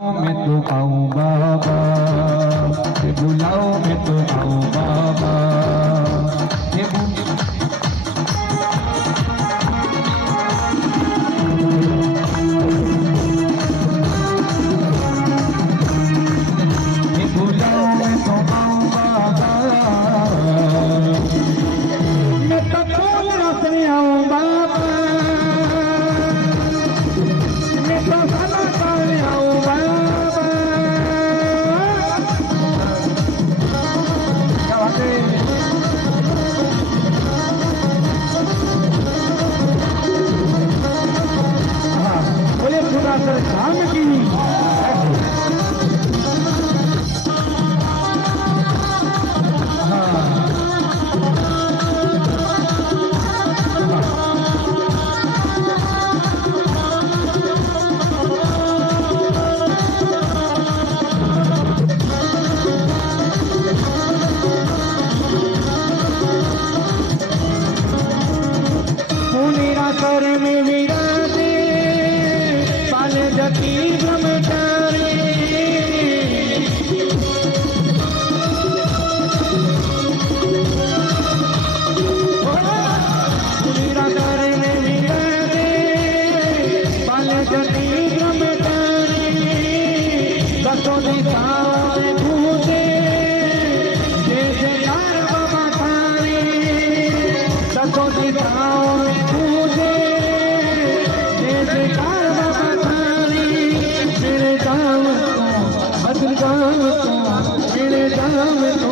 मैं तो आऊं बाबा, बुलाओ मैं तो आऊं बाबा। बुलाओ मैं तो आऊं बाबा, मैं तो फूल रसने आऊं बाबा, मैं तो भला करने आऊं बाबा। बोले खुदा सर काम की कर में विराजे पाल जती ब्रह्मचारी मेरा कर में विराजे पाल जती ब्रह्मचारी दसों दिशाओं में घूमते जैसे कार बाबा थारी दसों दिशाओं में मेरे गाँव को मेरे गाँव